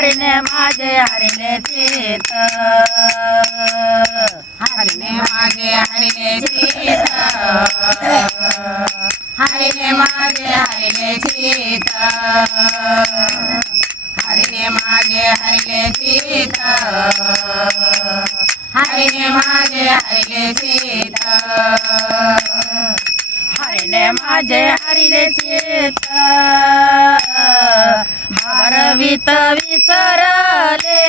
हरिने माझे हरिने चेत. हरिने माझे हरिने चेत. हरिने माझे हरिने चेत. हरिने माझे हरिने चेत. हरिने माझे हरिने चेत. हरिने माझे हरिने चेत. भारवित विसरले.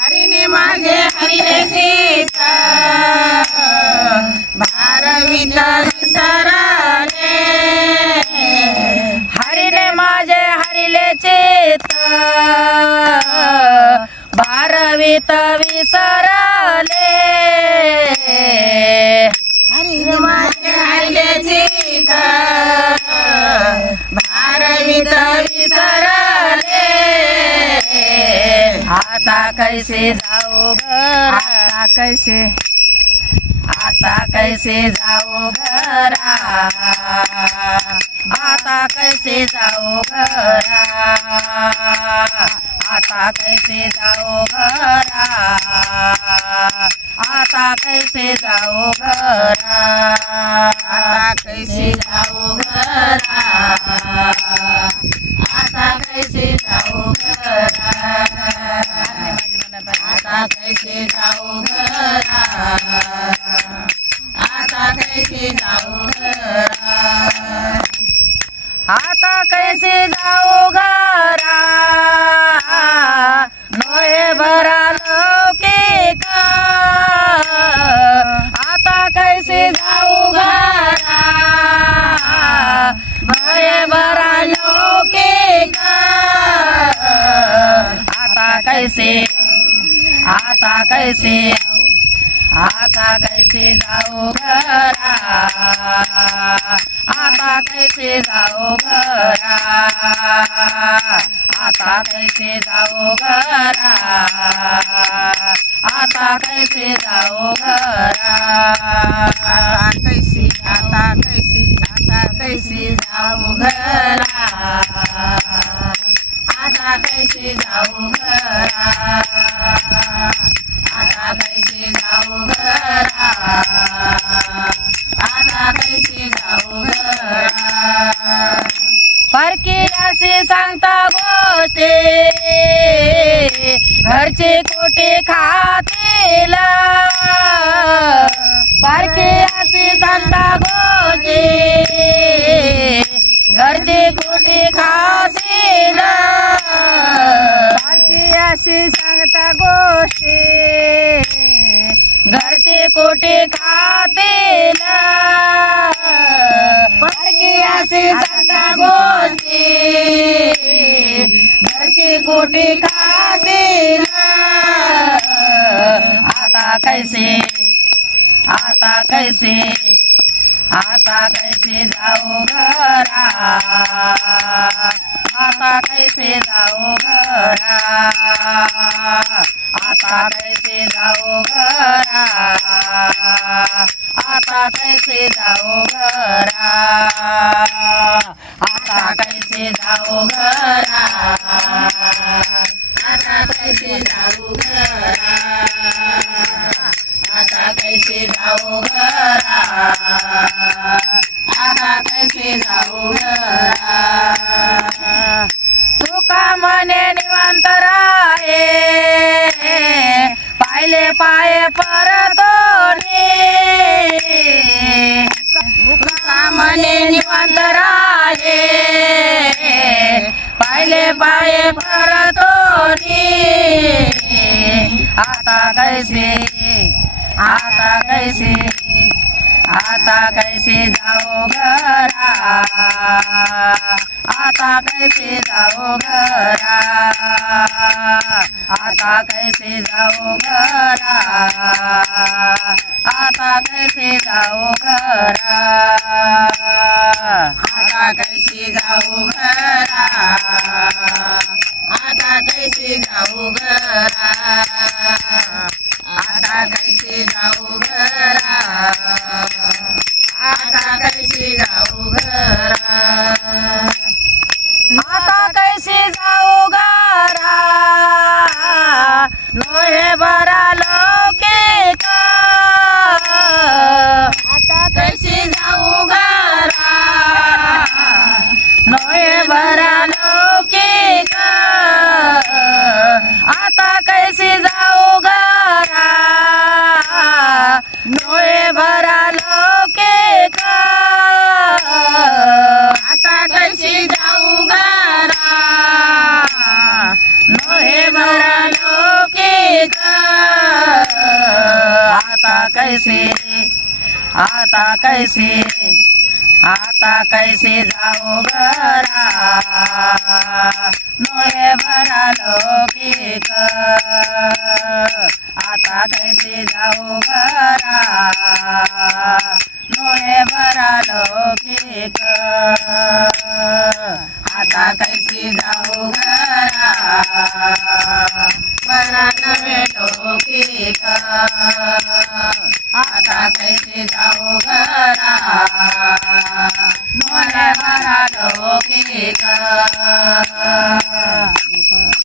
हरिने माझे हरिले सीता. भारवित विसरले. हरिने माझे हरिले चेत. भारवित विसर कैसे जाऊ घर? आता कैसे? आता कैसे जाऊ घरा? आता कैसे जाऊ घरा? कैसे? आता कैसे आता कैसे जाओ घरा? आता कैसे जाओ घरा? आता कैसे जाओ घरा? आता कैसे जाओ घरा? आता कैसे आता कैसे आता कैसे घरचे कोटे खातेला? पारखे असे सांगता गोष्टी घरचे कोटे खातेला? पारखे असे सांगता गोष्टी. घरचे कोटे खातेला? पारखे असे सांगता गोष्टी. घरचे कोटे खातील आता कैसे? आता कैसे? आता कैसे जाओ घरा? आता कैसे जाऊ घरा? आता कैसे जाओ घरा? आता कैसे जाऊ घरा? पाय परतोनी तुका निवांत राहे पाहिले पाय परतोनी आता कैसे? आता कैसे? आता कैसे जाओ घरा? आता कैसे जाओ घर? आता कैसे आता कैसे जाऊ घरा? नोहे भरा लौकिक. आता कैसे जाऊ घरा?